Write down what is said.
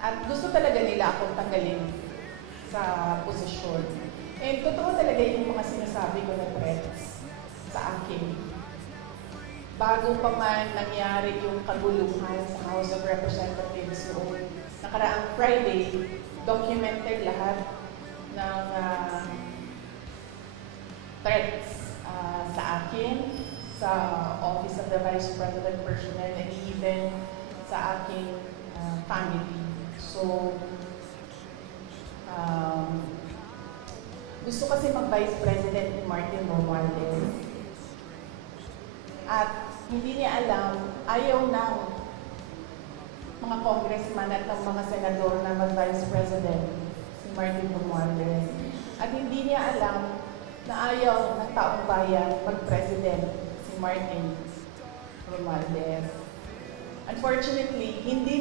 At gusto talaga nila akong tanggalin sa posisyon. And totoo talaga yung mga sinasabi ko na threats sa akin. Bago pa man nangyari yung kaguluhan sa House of Representatives noong nakaraang Friday, documented lahat ng threats sa akin, sa Office of the Vice President Personnel, and even sa aking family. So, gusto kasi mag-Vice President ni Martin Romualdez. At hindi niya alam, ayaw ng mga congressman at ng mga senador na mag-Vice President si Martin Romualdez. At hindi niya alam na ayaw ng taong bayan mag-President si Martin Romualdez. Unfortunately, hindi